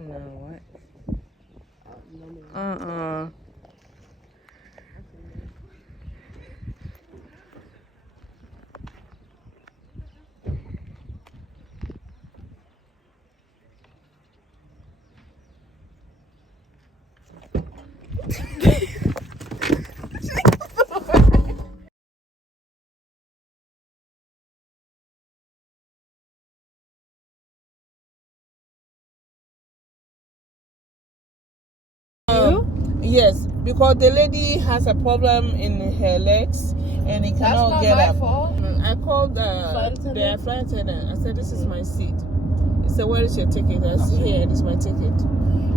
no, what? Uh-uh. Yes, because the lady has a problem in her legs and he cannot get up. Fault. I called the flight attendant. I said, "This is my seat." He said, "Where is your ticket?" I said, "Here, this is my ticket."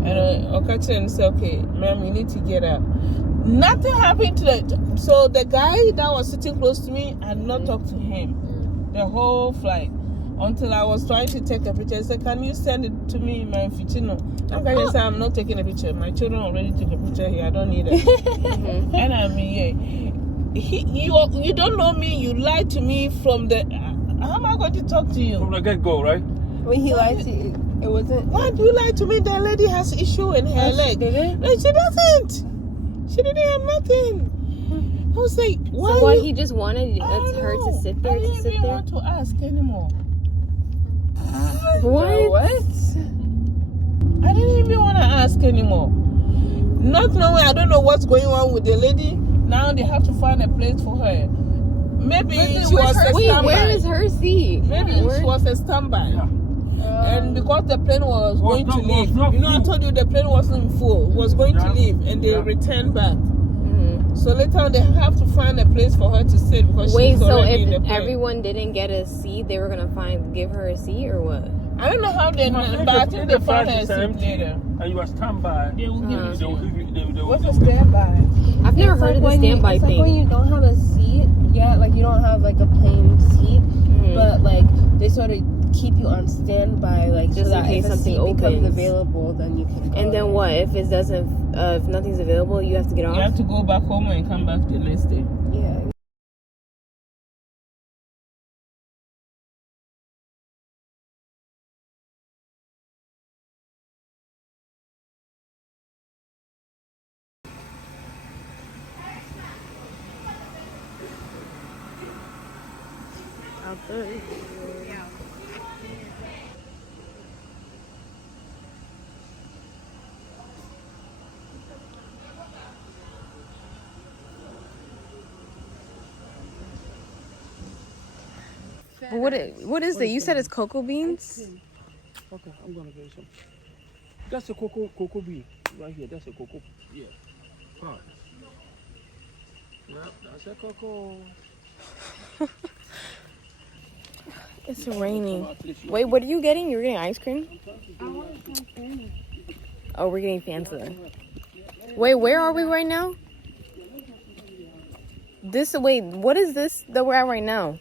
And Okachen said, "Okay, ma'am, you need to get up." Nothing happened to it. So the guy that was sitting close to me, I had not talked to him the whole flight until I was trying to take a picture. I said, "Can you send it to me, my Fichino?" I said, "I'm not taking a picture. My children already took a picture here. I don't need it." And I mean, you don't know me. You lied to me from the. How am I going to talk to you? From the get-go, right? When he lied to you, it wasn't. Why do you lie to me? The lady has issue in her leg. Did No, she doesn't. She didn't have nothing. I was like, why? So what, he just wanted her to sit there? I didn't even want to ask anymore. What? I didn't even want to ask anymore. Not knowing, I don't know what's going on with the lady. Now they have to find a place for her. Maybe she was a standby. Where is her seat? Maybe she was a standby. Yeah. And because the plane was going to leave, not you know, I full. told you the plane wasn't full. It was going to leave, and they returned back. So later on, they have to find a place for her to sit because she's already in the plane. Everyone didn't get a seat, they were gonna give her a seat or what? I don't know how they, but I think they found her a seat later. And you are standby. They will give you. They will give you. What's a standby? I've never heard of the standby It's thing. like when you don't have a seat yet, like you don't have like a plain seat, but like they sort of keep you on standby, like Just so in that case if a something seat becomes opens. available, then you can go. And then what if it doesn't? If nothing's available, you have to get off. You have to go back home and come back the next day. Yeah. Out there. What is it? You said it's cocoa beans? Okay, I'm gonna get some. That's a cocoa bean right here. That's a cocoa. Yeah. Pot. Yep, that's a cocoa. It's raining. Wait, what are you getting? You're getting ice cream? Oh, we're getting Fanta. Wait, where are we right now? Wait, what is this that we're at right now?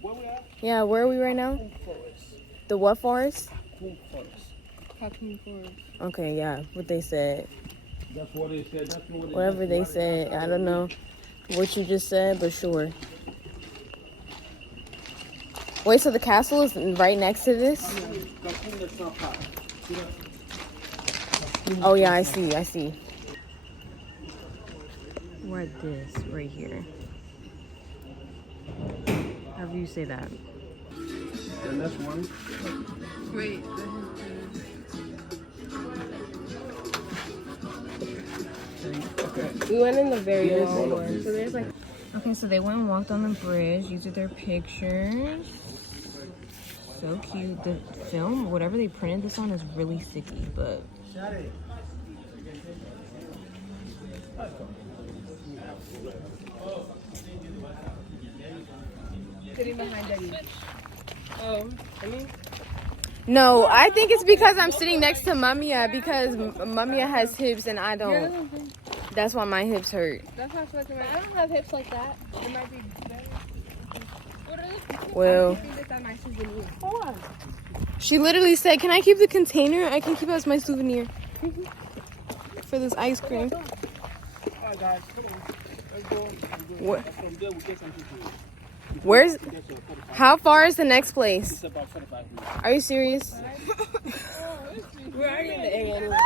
Where we at? Yeah, where are we right now? Forest. The what forest? Raccoon forest. Okay, yeah, what they said. That's what they said. That's what Whatever they said. I don't know what you just said, but sure. Wait, so the castle is right next to this? Oh, yeah, I see. We're at this right here. However you say that. And that's one. Wait. We went in the very long one, so there's like. Okay, so they went and walked on the bridge. These are their pictures. So cute. The film, whatever they printed this on, is really sticky, but. Sitting behind Daddy. Oh, I mean. No, I think it's because I'm sitting next to Mamiya because Mamiya has hips and I don't. That's why my hips hurt. That's not like I don't have hips like that. It might be better. Well, Hold on. she literally said, "Can I keep the container? I can keep it as my souvenir for this ice cream." Alright, guys, come on. Let's go. What? From there, we get something to eat. Where's? That's your 45. How far is the next place? It's about 45 minutes. Are you serious? We're already in the area anyway. It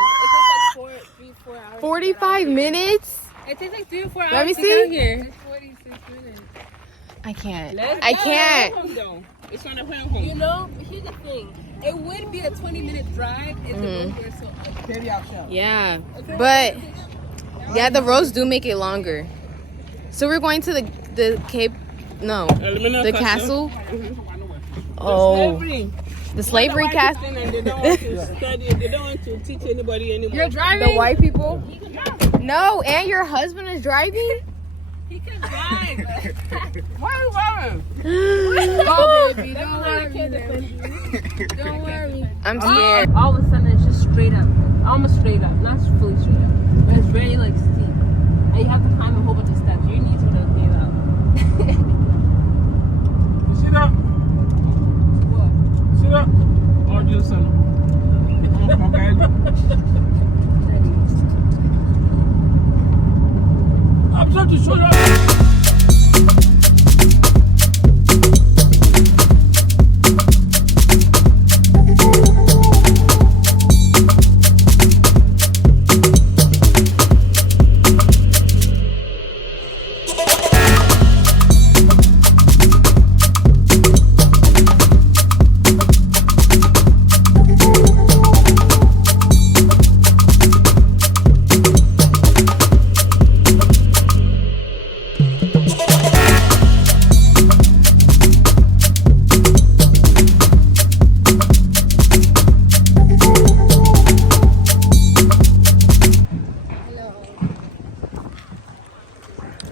takes like 4 hours. 45 minutes? It takes like 3 or 4 hours Let me to see. get here. It's 46 minutes. I can't. Let's I go. can't. Home, though. It's on the way home. You know, here's the thing. It would be a 20-minute drive if the roads were so ugly. Baby, I'll show. Yeah. But yeah, the roads do make it longer. So we're going to the Cape. No, the castle. Oh, Slavery. the slavery White castle. people, and they don't want to study. They don't want to teach anybody anymore. You're driving? The white people. No, and your husband is driving. He can drive. Why are you worrying? Oh, baby, don't worry. Don't worry. I'm scared. All of a sudden, it's just straight up. Almost straight up. Not fully straight up. But it's very, like, steep. And you have to climb a whole bunch of steps. Your knees would have gave up. You see that? What? See that? Audio center. I'm trying to show you.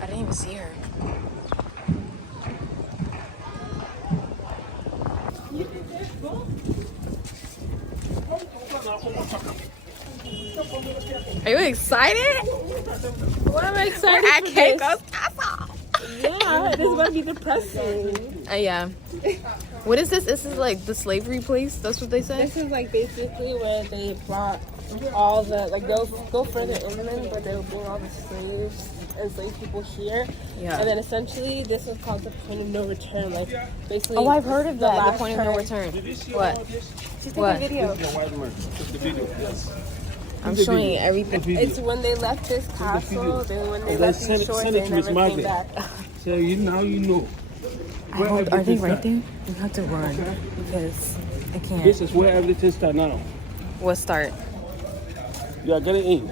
I didn't even see her. Are you excited? Well, I'm excited At for this. Keiko's castle. Yeah, this is going to be depressing. Yeah. What is this? This is like the slavery place. That's what they say. This is like basically where they brought all the, like they'll go further inland, but they'll bring all the slaves and slave people here. Yeah. And then essentially this is called the point of no return. Like basically. Oh, I've heard of that. The last point of no return. What? What? Video. The white man. Just the video. Yes. I'm showing you everything. It's when they left this castle, then when they And then left send these it, shores, send it they to Miss never came Margaret. back. So now you know. Where Are they everything right start. there? We have to run because I can't. This is where everything starts now. What start? You are getting in.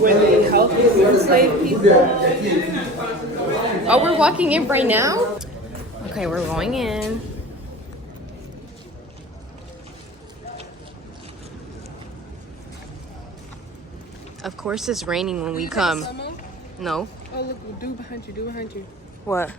When they helped enslaved people. Oh, we're walking in right now? Okay, we're going in. Of course it's raining when we come. No. Oh, look, do behind you. Do behind you. What?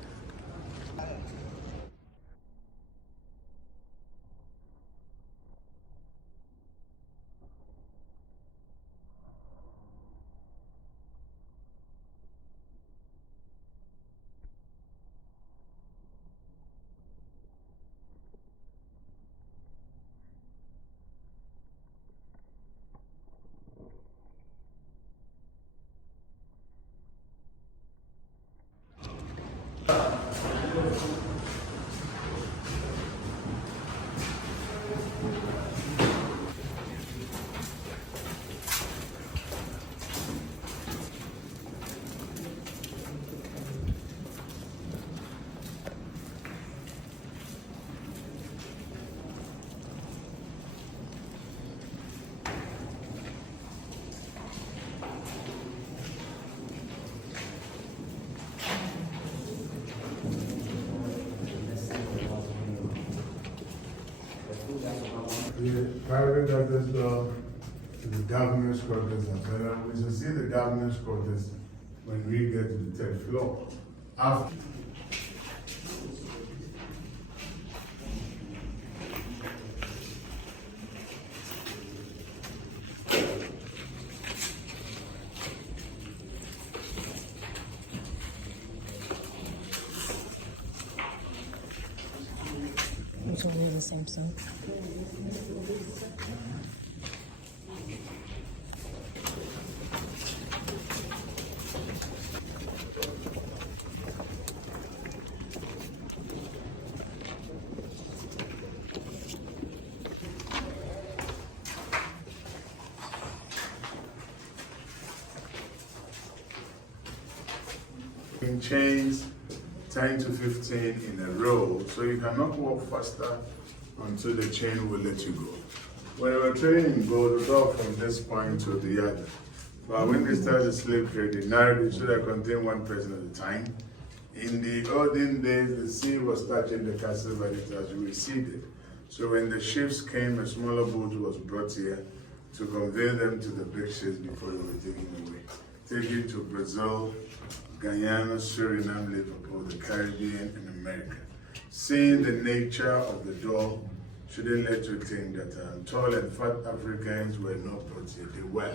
The private doctors go to the governor's quarters, and we should see the governor's quarters when we get to the third floor. After. It's only the same song. In chains 10 to 15 in a row, so you cannot walk faster until the chain will let you go. When we were training gold, we go from this point to the other. But when they started the slave trade, they narrowed it so they contained one person at a time. In the olden days, the sea was touching the castle, but it has receded. So when the ships came, a smaller boat was brought here to convey them to the big ships before they were taken away. Taken to Brazil, Guyana, Suriname, Liverpool, the Caribbean, and America. Seeing the nature of the door shouldn't let you think that tall and fat Africans were not brought here. They were.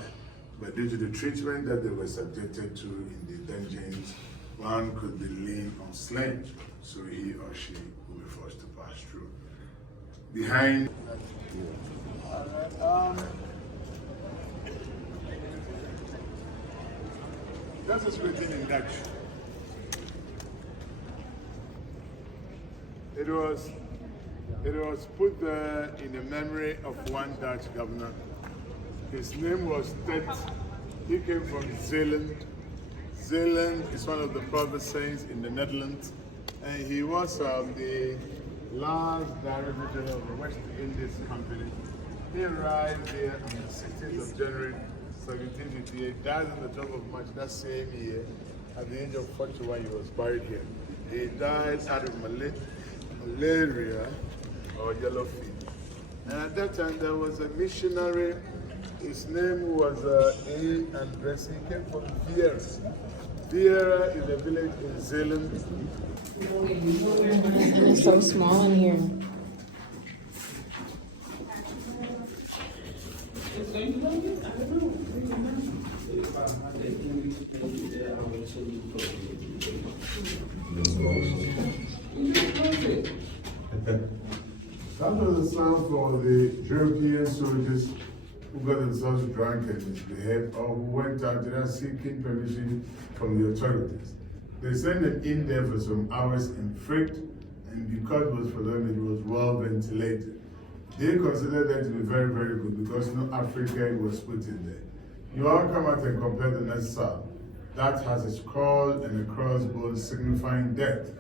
But due to the treatment that they were subjected to in the dungeons, one could be lean on slings, so he or she will be forced to pass through. Behind. This is written in Dutch. It was put there in the memory of one Dutch governor. His name was Tet. He came from Zeeland. Zeeland is one of the provinces in the Netherlands, and he was the last director general of the West Indies Company. He arrived here on the 16th of January, 1758, died on the 12th of March that same year. At the age of 41, he was buried here. He died out of malaria or yellow fever. And at that time, there was a missionary. His name was A. Andres. He came from Vieira. Vieira is a village in Zeeland. It's so small in here. That was the sound for the European soldiers who got themselves drunk and misbehaved or who went out there seeking permission from the authorities. They sent them in there for some hours in freight, and because it was for them, it was well ventilated. They considered that to be very, very good because no African was put in there. You all come out and compare the next cell. That has a skull and a crossbones signifying death.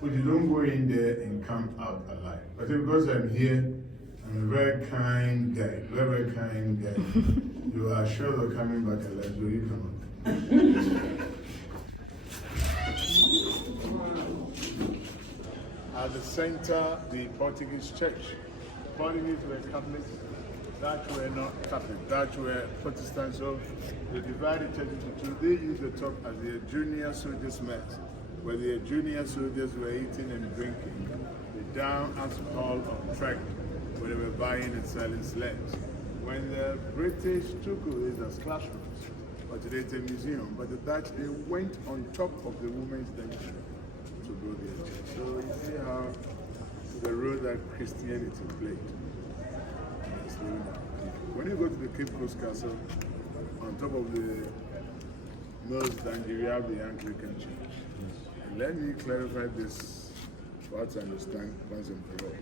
But you don't go in there and come out alive. But because I'm here, I'm a very kind guy, very, very kind guy. You are sure of coming back alive, so you come out. At the center, the Portuguese church. Portuguese were Catholics, Dutch were not Catholic, Dutch were Protestants, so they divided the church into two. They used the top as the junior soldiers' mess, where the junior soldiers were eating and drinking. The down hall of track, where they were buying and selling slaves. When the British took it as classrooms, but today it's a museum, but the Dutch, they went on top of the women's dungeon to go there. So you see how the role that Christianity played. When you go to the Cape Coast Castle, on top of the Mills Dungeon, you have the Anglican Church. And let me clarify this for us to understand once and for all.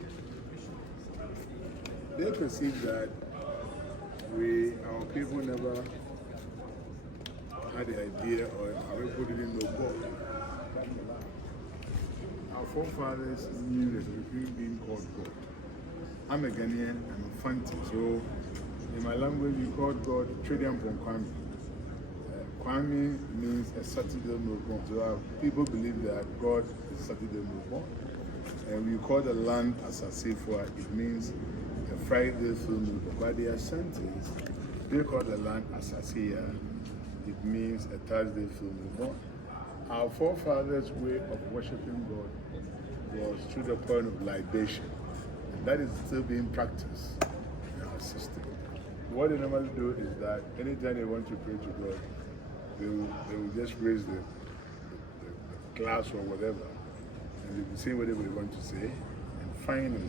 They perceive that our people never had the idea, or our people didn't know God. Our forefathers knew there's a human being called God. I'm a Ghanaian, I'm a Fanti, so in my language we call God Tridium Kwame. Kwame means a Saturday newborn, so our people believe that God is Saturday newborn. And we call the land Asasefua, it means a Friday full moon. But the Ashantis, they call the land Asasia, it means a Thursday full moon. Our forefathers' way of worshiping God was through the point of libation. And that is still being practiced in our system. What they normally do is that anytime they want to pray to God, they will just raise the glass or whatever, and they will say whatever they want to say, and finally,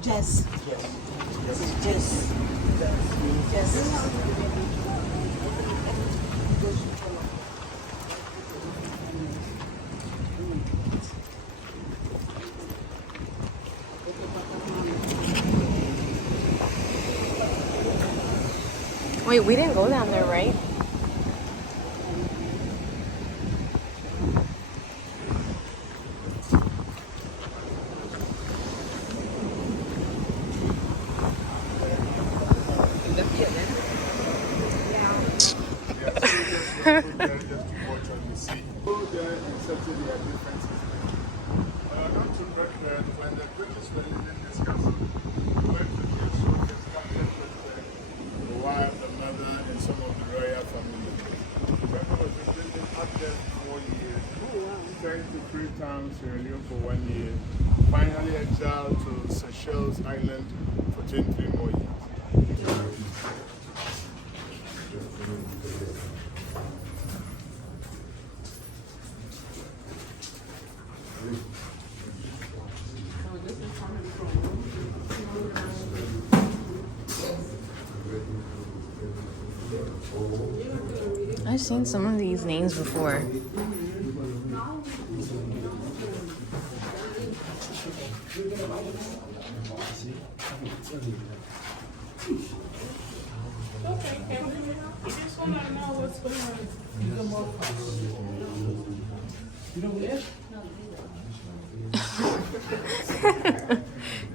Jess. Jess. Jess. Wait, we didn't go down there, right? When the British were leaving this castle, we went to their soldiers captured with the wife, the mother, and some of the royal family. Brenda was imprisoned up there for 4 years. Sent to Freetown, Sierra Leone for 1 year. Finally exiled to Seychelles Island for 23 more years. I've seen some of these names before.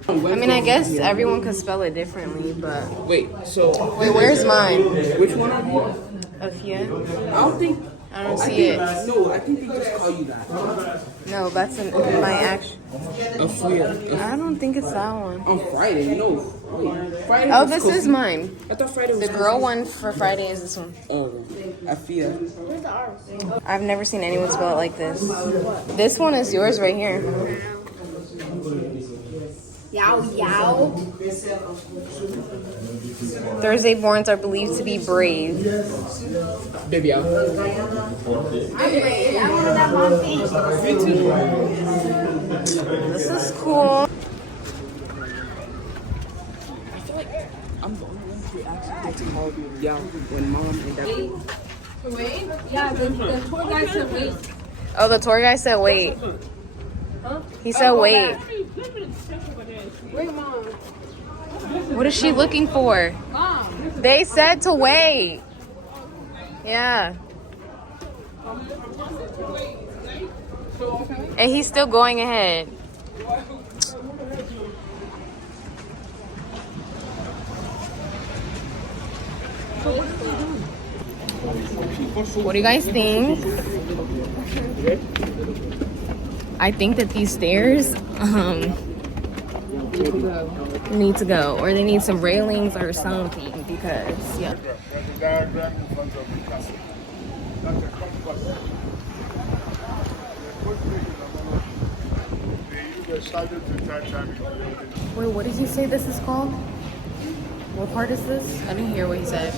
I mean, I guess everyone could spell it differently, but... Wait, so Wait, where's mine? which one are you? Afia? I don't think. I don't see it. No, I think they just call you that. No, that's my actual... Afia. I don't think it's that one. On Friday, no. Wait, Friday. Oh, was this Kofi. is mine. I thought Friday was The girl one for Friday is this one. Oh, Afia. I've never seen anyone spell it like this. This one is yours right here. Yow yow. Thursday borns are believed to be brave. Baby out. I'm brave. I want that one thing. This is cool. I'm the only one who actually gets to call yeah when mom and dad. Wait? Yeah, the tour guide said wait. Oh, the tour guy said wait. He said wait. Wait, Mom. What is she looking for? Mom. They said to wait. Yeah. And he's still going ahead. What do you guys think? I think that these stairs need to go, or they need some railings or something, because yeah. There's a diagram in front of the castle. That's a compass. They use a shadow to tell time in the building. Wait, what did he say this is called? What part is this? I didn't hear what he said.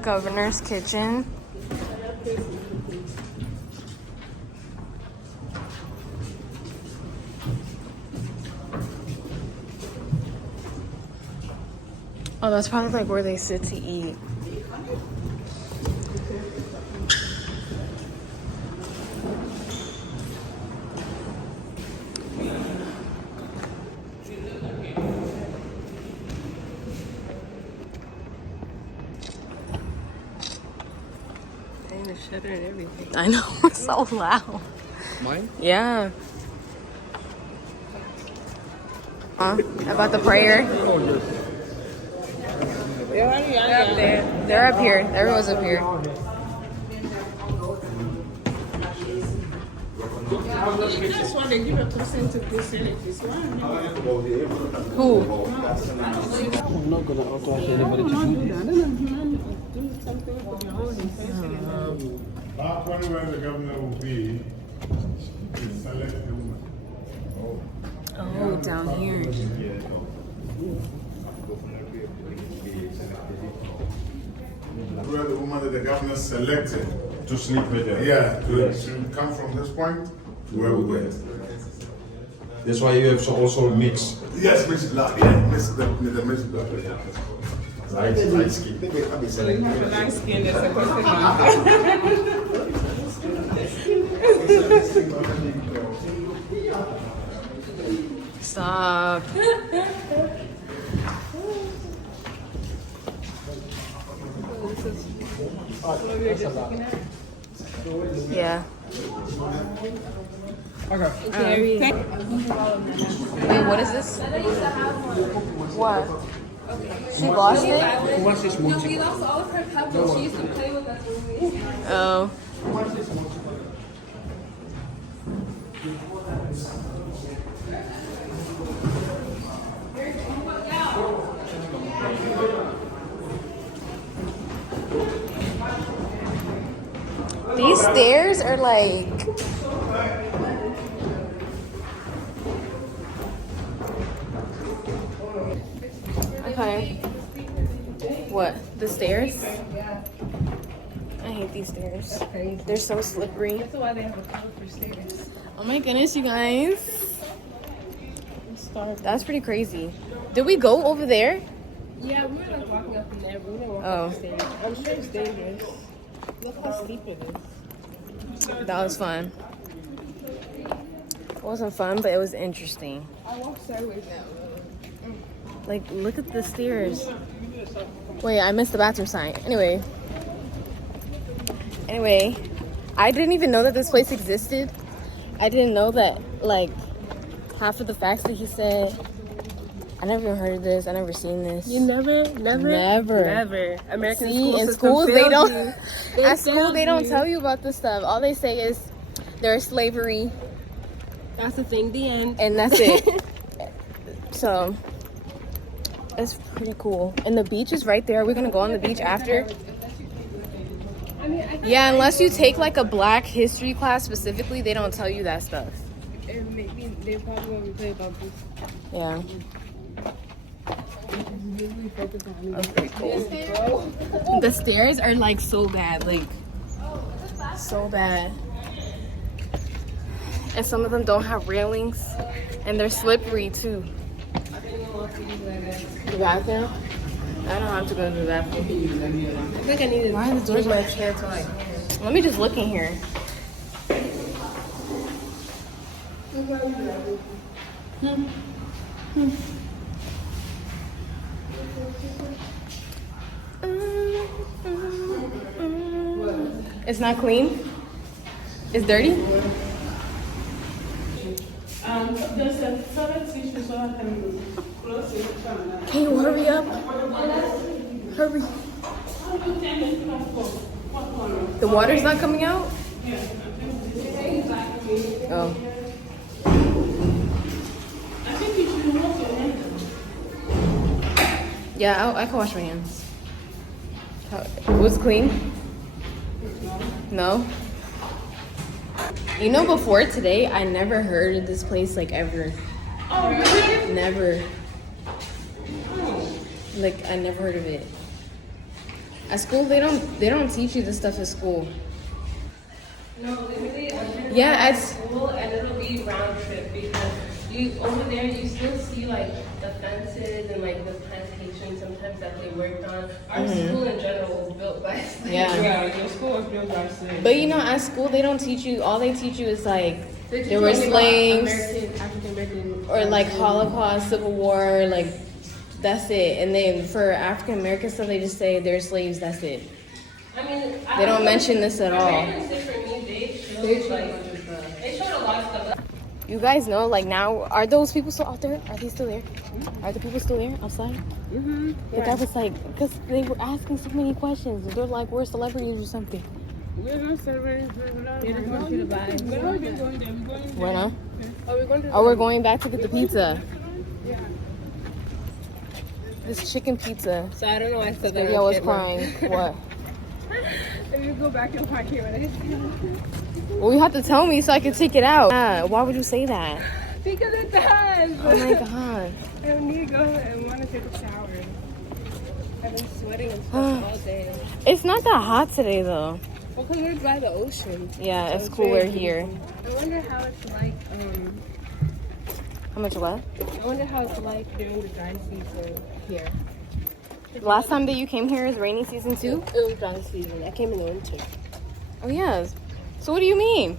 Governor's kitchen. Oh, that's probably like where they sit to eat. And the shutter and everything. I know, it's so loud. Mine? Yeah. About the prayer. They're up here. Everyone's up here. That's why they give a percent to Christianity. Who? I'm not gonna authorize anybody to do this. Do something with your own. Back when the governor will be, select the woman. Oh, down here. Where the woman that the governor selected. To sleep with them. Yeah, to come from this point to where we went. That's why you have also mix. Yes, Miss Blood. Yeah, Miss the Miss Blood. Light skin. Light skin is supposed to Stop. Yeah. Okay. Wait, what is this? What? She lost it? Who wants this No, multi? we lost all of her pebbles. She used to play with us when we Oh. These stairs are like... Okay. What? The stairs? I hate these stairs. They're so slippery. That's why they have a color for stairs. Oh my goodness, you guys. That's pretty crazy. Did we go over there? Yeah, we were like walking up in there, but we didn't walk Oh. up the stairs. I'm sure it's dangerous. Look how steep it is. That was fun. It wasn't fun, but it was interesting. I walked sideways now. Like, look at the stairs. Wait, I missed the bathroom sign. Anyway, I didn't even know that this place existed. I didn't know that, like, half of the facts that he said. I never even heard of this. I never seen this. You never? Never. American See, school in system schools they failed don't. you. At school failed they don't you. tell you about this stuff. All they say is there's slavery, That's the thing. The end. and that's it. So it's pretty cool. And the beach is right there. We're gonna go on the beach after. Yeah, unless you take like a Black history class specifically, they don't tell you that stuff. And maybe they probably won't play about this. Yeah. That's pretty cool. The stairs are like so bad, like so bad. And some of them don't have railings, and they're slippery too. The bathroom? I don't have to go to the bathroom. I think I need to Why are the doors my chair tight. Let me just look in here. It's not clean? It's dirty? There's a toilet tissue so I can close it. Can you hurry up? Hurry. The water's not coming out? Oh. I think you should wash your hands. Yeah, I can wash my hands. Was it clean? No? You know, before today, I never heard of this place, like, ever. Oh, really? Never. Like, I never heard of it. At school, they don't teach you this stuff at school. No, literally, Yeah, at at school, and it'll be round trip because you over there you still see like the fences and like the plantation sometimes that they worked on. Our school in general was built by slaves. Yeah. Yeah, your school was built by slaves. But you know, at school, they don't teach you, all they teach you is like, They teach there you were only about slaves, African American, or like Holocaust, Civil War, like, that's it. And then for African American stuff, they just say they're slaves, that's it. I mean, They don't mention this at all. My parents did for me. They showed a You guys know, like now, are those people still out there? Are they still there? Are the people still there outside? Mm-hmm. The guy was like, because they were asking so many questions. They're like, we're celebrities or something. We're not celebrating. They just want you to buy. We're not even going there. We're going What, huh? Oh, we're going to. Oh, we're going back to get the pizza. This chicken pizza. So I don't know why I said that. Baby, I was crying. What? Let me go back and park here when I see you. Well, you have to tell me so I can take it out. Why would you say that? Because it does. Oh my god. I need to go and want to take a shower. I've been sweating and stuff all day. It's not that hot today though. Well, because we're by the ocean. Yeah, So it's cooler very here. easy. I wonder how it's like. How much what? I wonder how it's like during the dry season here. Last time that you came here is rainy season too? It was dry season. I came in the winter. Oh yes. So what do you mean?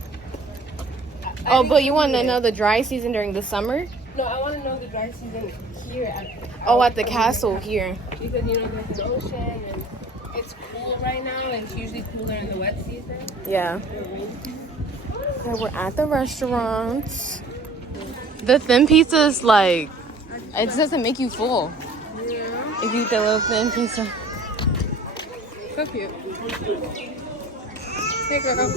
Oh, but you want to know the dry season during the summer? No, I want to know the dry season here. At the castle here. Because, you know, there's an ocean and it's cool right now. And it's usually cooler in the wet season. Yeah. Okay, we're at the restaurant. The thin pizza is like, it doesn't make you full. Yeah. If you eat the little thin pizza. So cute. Hey, girl.